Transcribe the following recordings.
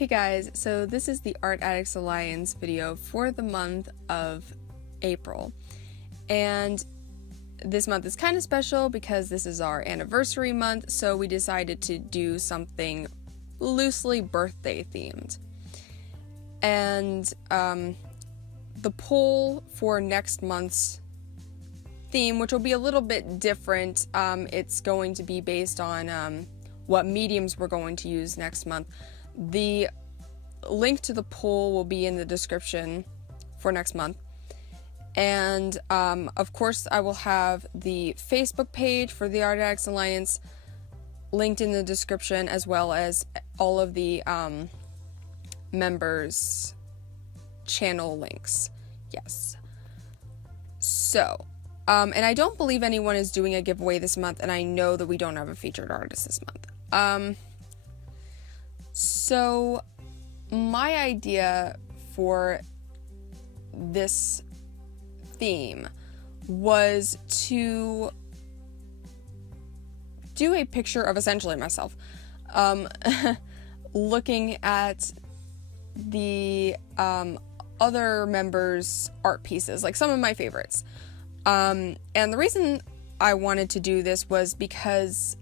Hey guys, so this is the Art Addicts Alliance video for the month of April, and this month is kind of special because this is our anniversary month, so we decided to do something loosely birthday themed. And the poll for next month's theme, which will be a little bit different, it's going to be based on what mediums we're going to use next month. The link to the poll will be in the description for next month. And of course I will have the Facebook page for the Art Addicts Alliance linked in the description, as well as all of the members channel links. Yes. So, and I don't believe anyone is doing a giveaway this month, and I know that we don't have a featured artist this month. So my idea for this theme was to do a picture of essentially myself, looking at the other members' art pieces, like some of my favorites. And the reason I wanted to do this was because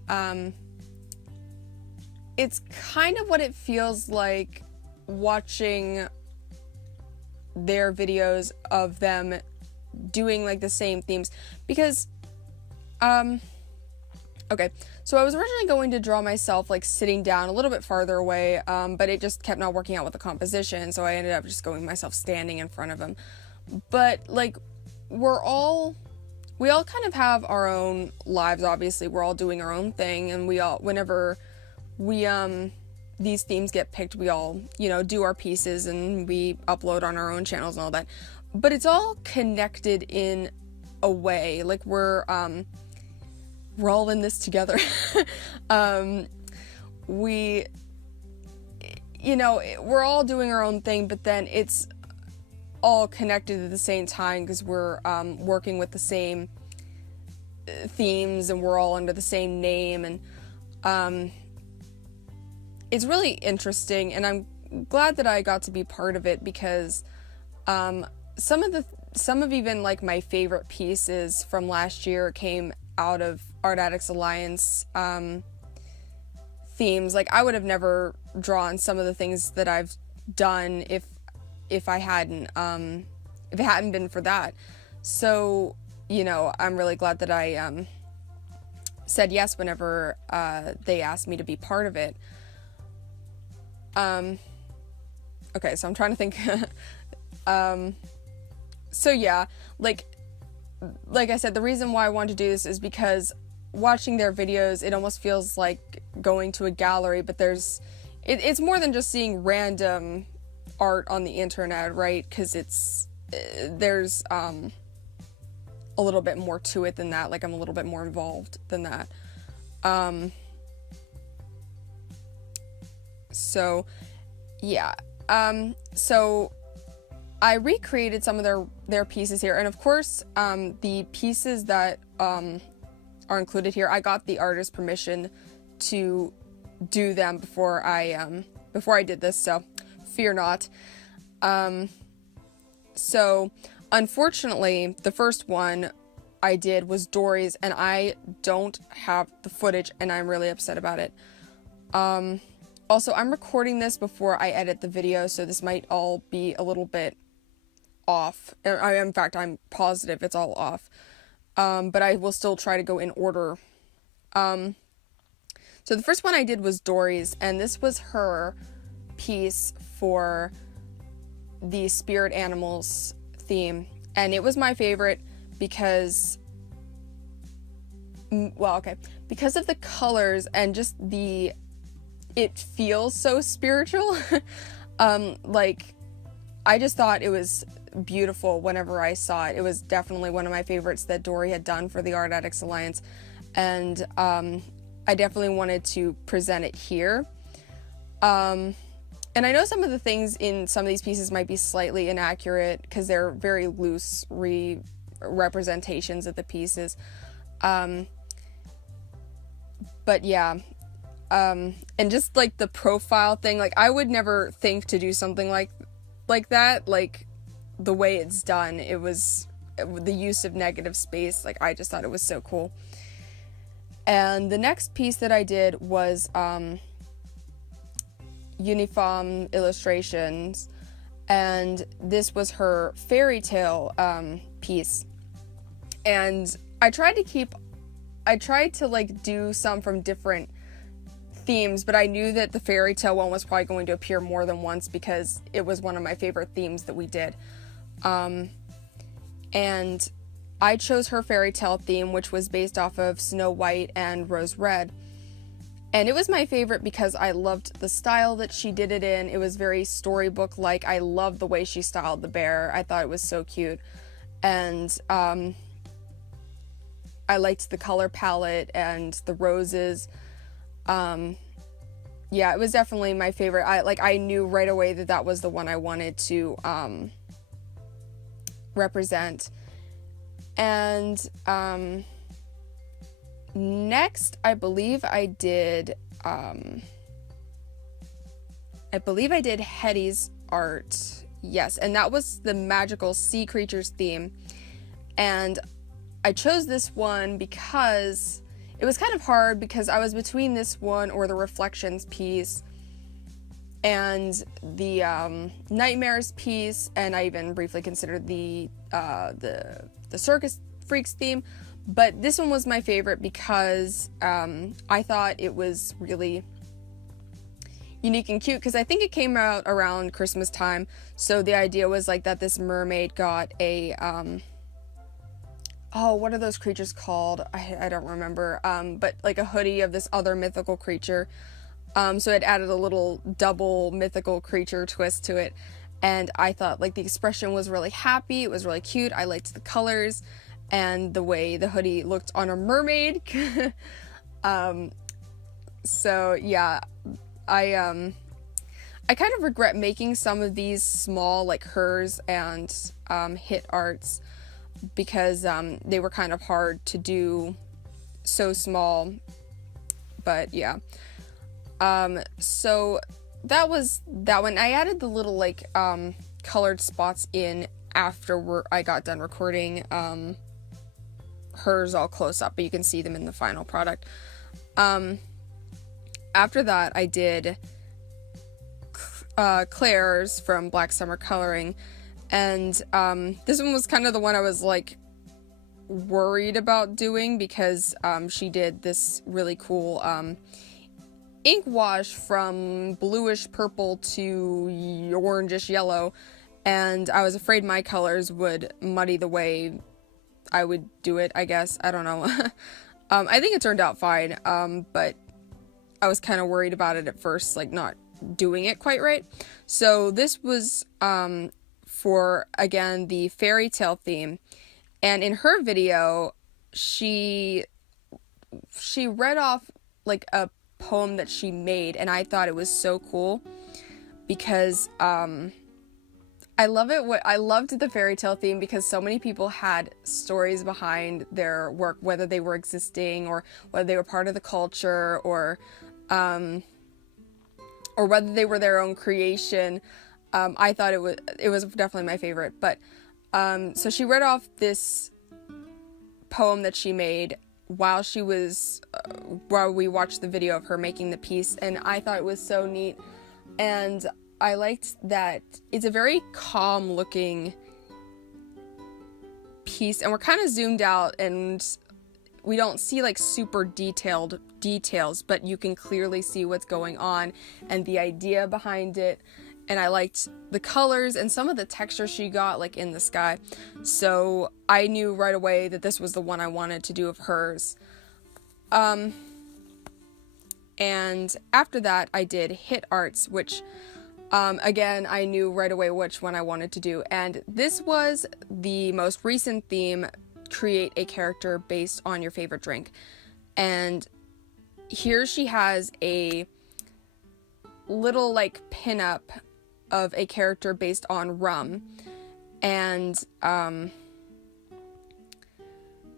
it's kind of what it feels like watching their videos of them doing like the same themes, because okay, so I was originally going to draw myself like sitting down a little bit farther away, but it just kept not working out with the composition, so I ended up just going myself standing in front of him. But like we all kind of have our own lives. Obviously we're all doing our own thing, and we all, whenever we these themes get picked, we all, you know, do our pieces and we upload on our own channels and all that. But it's all connected in a way, like we're all in this together. We, you know, we're all doing our own thing, but then it's all connected at the same time because we're working with the same themes, and we're all under the same name, and it's really interesting, and I'm glad that I got to be part of it, because some of even like my favorite pieces from last year came out of Art Addicts Alliance themes. Like I would have never drawn some of the things that I've done if it hadn't been for that. So, you know, I'm really glad that I said yes whenever they asked me to be part of it. Okay, so I'm trying to think. So yeah, like I said, the reason why I want to do this is because watching their videos, it almost feels like going to a gallery, but it's more than just seeing random art on the internet, right? Because there's a little bit more to it than that. Like I'm a little bit more involved than that. So yeah, so I recreated some of their pieces here, and of course the pieces that are included here, I got the artist's permission to do them before I did this, so fear not. So unfortunately the first one I did was Dory's, and I don't have the footage, and I'm really upset about it. Also, I'm recording this before I edit the video, so this might all be a little bit off. In fact, I'm positive it's all off. But I will still try to go in order. So the first one I did was Dory's, and this was her piece for the spirit animals theme. And it was my favorite because, well, okay, because of the colors and just it feels so spiritual. Like I just thought it was beautiful whenever I saw it. It was definitely one of my favorites that Dory had done for the Art Addicts Alliance, and I definitely wanted to present it here. And I know some of the things in some of these pieces might be slightly inaccurate because they're very loose representations of the pieces. But yeah, And just like the profile thing, like I would never think to do something like that, like the way it's done. It was the use of negative space, like I just thought it was so cool. And the next piece that I did was Junifarben Illustrations, and this was her fairy tale piece. And I tried to like do some from different themes, but I knew that the fairy tale one was probably going to appear more than once because it was one of my favorite themes that we did. And I chose her fairy tale theme, which was based off of Snow White and Rose Red. And it was my favorite because I loved the style that she did it in. It was very storybook-like. I loved the way she styled the bear. I thought it was so cute. And I liked the color palette and the roses. Yeah, it was definitely my favorite. I knew right away that that was the one I wanted to represent. And next, I believe I did Hetty's art. Yes, and that was the magical sea creatures theme. And I chose this one because it was kind of hard because I was between this one or the reflections piece and the nightmares piece, and I even briefly considered the circus freaks theme. But this one was my favorite because I thought it was really unique and cute because I think it came out around Christmas time. So the idea was like that this mermaid got a oh, what are those creatures called? I don't remember. But like a hoodie of this other mythical creature. So it added a little double mythical creature twist to it. And I thought like the expression was really happy. It was really cute. I liked the colors and the way the hoodie looked on a mermaid. So yeah, I kind of regret making some of these small like hers and H.I.T arts because they were kind of hard to do so small. But yeah, so that was that one. I added the little like colored spots in after I got done recording hers all close up, but you can see them in the final product. After that, I did Claire's from Blacksummer Colouring, and this one was kind of the one I was like worried about doing because she did this really cool ink wash from bluish purple to orangish yellow, and I was afraid my colors would muddy the way I would do it, I guess. I don't know. I think it turned out fine, but I was kind of worried about it at first, like not doing it quite right. So this was for, again, the fairy tale theme. And in her video, she read off like a poem that she made, and I thought it was so cool because I loved the fairy tale theme because so many people had stories behind their work, whether they were existing or whether they were part of the culture or whether they were their own creation. I thought it was definitely my favorite. But so she read off this poem that she made while we watched the video of her making the piece, and I thought it was so neat. And I liked that it's a very calm looking piece, and we're kind of zoomed out and we don't see like super detailed details, but you can clearly see what's going on and the idea behind it. And I liked the colors and some of the texture she got like in the sky. So I knew right away that this was the one I wanted to do of hers. And after that I did H.I.T arts, which again, I knew right away which one I wanted to do. And this was the most recent theme, create a character based on your favorite drink. And here she has a little like pinup of a character based on rum. And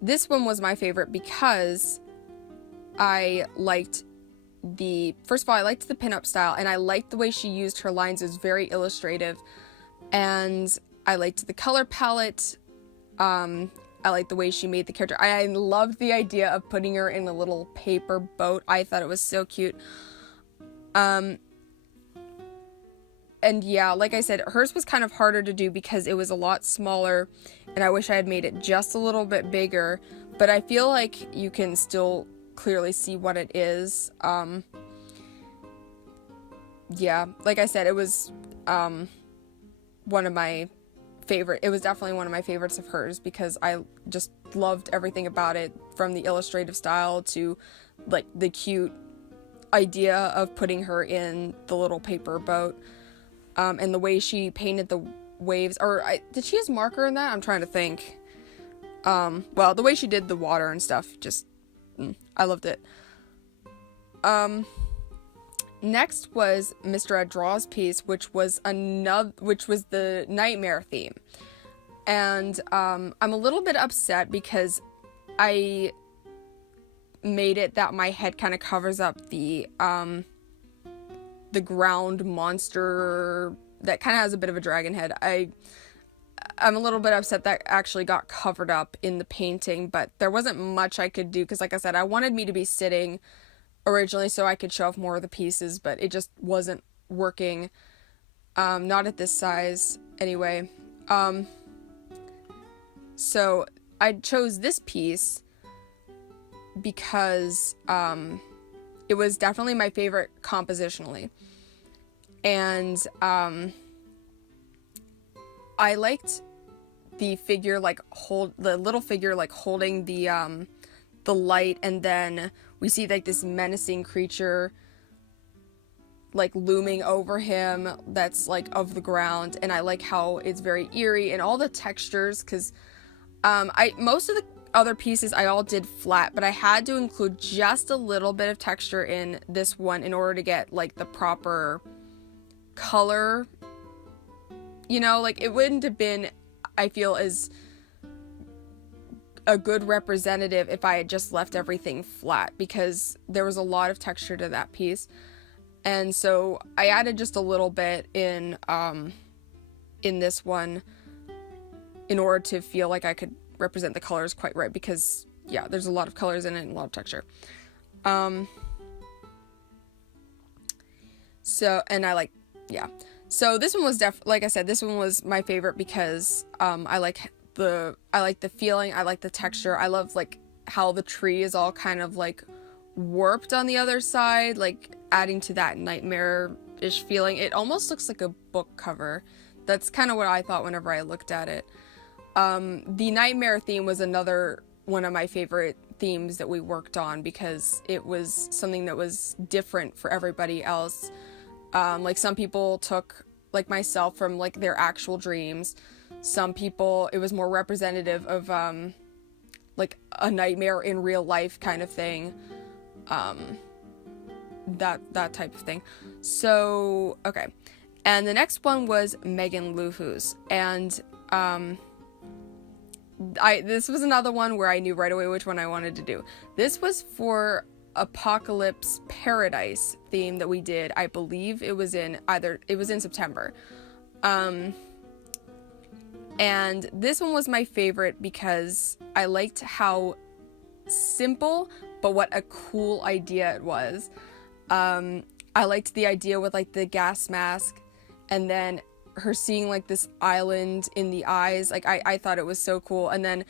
this one was my favorite because I liked first of all, I liked the pinup style, and I liked the way she used her lines. It was very illustrative, and I liked the color palette. I liked the way she made the character. I loved the idea of putting her in a little paper boat. I thought it was so cute. And yeah, like I said, hers was kind of harder to do because it was a lot smaller, and I wish I had made it just a little bit bigger, but I feel like you can still clearly see what it is. Yeah, like I said, it was one of my favorite. It was definitely one of my favorites of hers because I just loved everything about it, from the illustrative style to like the cute idea of putting her in the little paper boat, and the way she painted the waves. Or did she use marker in that? I'm trying to think. Well, the way she did the water and stuff, just I loved it. Next was Mr. Ed Draw's piece, which was the nightmare theme. And I'm a little bit upset because I made it that my head kind of covers up the ground monster that kind of has a bit of a dragon head. I'm a little bit upset that actually got covered up in the painting, but there wasn't much I could do because, like I said, I wanted me to be sitting originally so I could show off more of the pieces, but it just wasn't working. Not at this size anyway. So I chose this piece because it was definitely my favorite compositionally, and I liked the figure the little figure holding the light, and then we see like this menacing creature like looming over him that's like of the ground, and I like how it's very eerie and all the textures, because most of the other pieces I all did flat, but I had to include just a little bit of texture in this one in order to get like the proper color. Like it wouldn't have been, I feel, as a good representative if I had just left everything flat, because there was a lot of texture to that piece. And so I added just a little bit in this one in order to feel like I could represent the colors quite right, because yeah, there's a lot of colors in it and a lot of texture. So this one was like I said, this one was my favorite because I like the feeling, I like the texture, I love like how the tree is all kind of like warped on the other side, like adding to that nightmare-ish feeling. It almost looks like a book cover. That's kind of what I thought whenever I looked at it. The nightmare theme was another one of my favorite themes that we worked on because it was something that was different for everybody else. Like some people took, like myself, from like their actual dreams. Some people, it was more representative of like a nightmare in real life kind of thing. That type of thing. So, okay. And the next one was Megan Luhu's. And this was another one where I knew right away which one I wanted to do. This was for Apocalypse Paradise theme that we did. I believe it was in September. And this one was my favorite because I liked how simple, but what a cool idea it was. I liked the idea with like the gas mask and then her seeing like this island in the eyes. Like I thought it was so cool. And then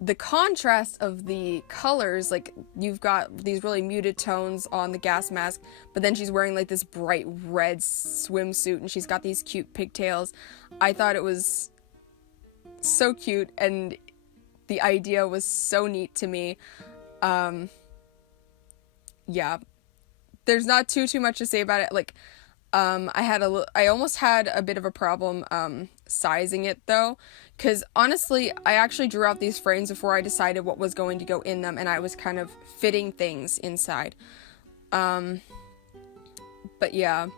the contrast of the colors, like you've got these really muted tones on the gas mask, but then she's wearing like this bright red swimsuit and she's got these cute pigtails. I thought it was so cute and the idea was so neat to me. Yeah, there's not too much to say about it. Like, I almost had a bit of a problem sizing it though, because honestly, I actually drew out these frames before I decided what was going to go in them, and I was kind of fitting things inside. But yeah.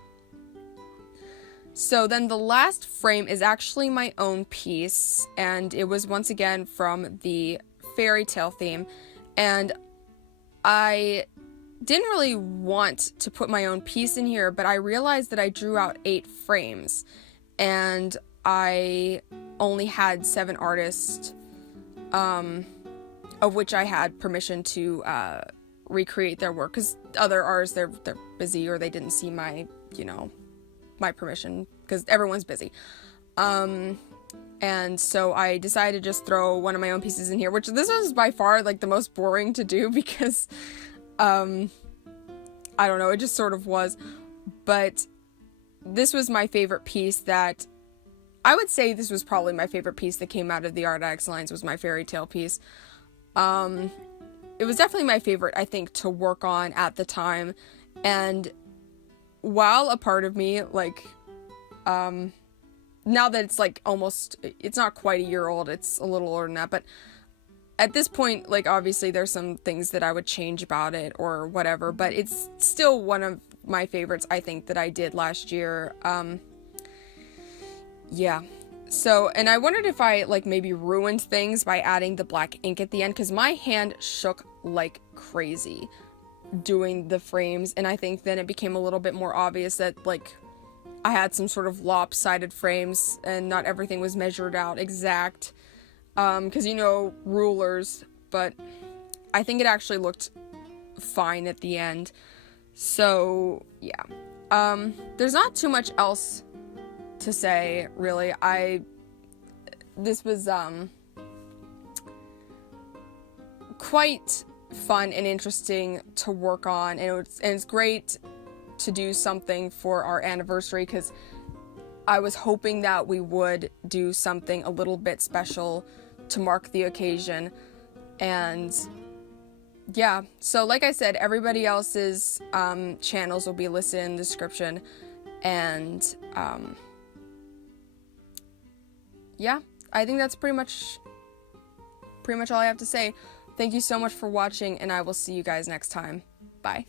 So then the last frame is actually my own piece, and it was once again from the fairy tale theme, and I didn't really want to put my own piece in here, but I realized that I drew out 8 frames, and I only had 7 artists, of which I had permission to recreate their work, because other artists, they're busy, or they didn't see my, you know, my permission, because everyone's busy. And so I decided to just throw one of my own pieces in here, which this was by far like the most boring to do, because I don't know, it just sort of was. But this was my favorite piece that I would say this was probably my favorite piece that came out of the Art Addicts Alliance, was my fairy tale piece. It was definitely my favorite, I think, to work on at the time. And while a part of me, like, now that it's like almost, it's not quite a year old, it's a little older than that, but at this point, like, obviously there's some things that I would change about it or whatever, but it's still one of my favorites, I think, that I did last year. Yeah. So, and I wondered if I, like, maybe ruined things by adding the black ink at the end, because my hand shook like crazy doing the frames, and I think then it became a little bit more obvious that, like, I had some sort of lopsided frames, and not everything was measured out exact, because, you know, rulers, but I think it actually looked fine at the end. So, yeah. There's not too much else to say, really. This was, quite fun and interesting to work on, and it's great to do something for our anniversary, because I was hoping that we would do something a little bit special to mark the occasion. And yeah, so like I said, everybody else's channels will be listed in the description, and yeah, I think that's pretty much all I have to say. Thank you so much for watching, and I will see you guys next time. Bye.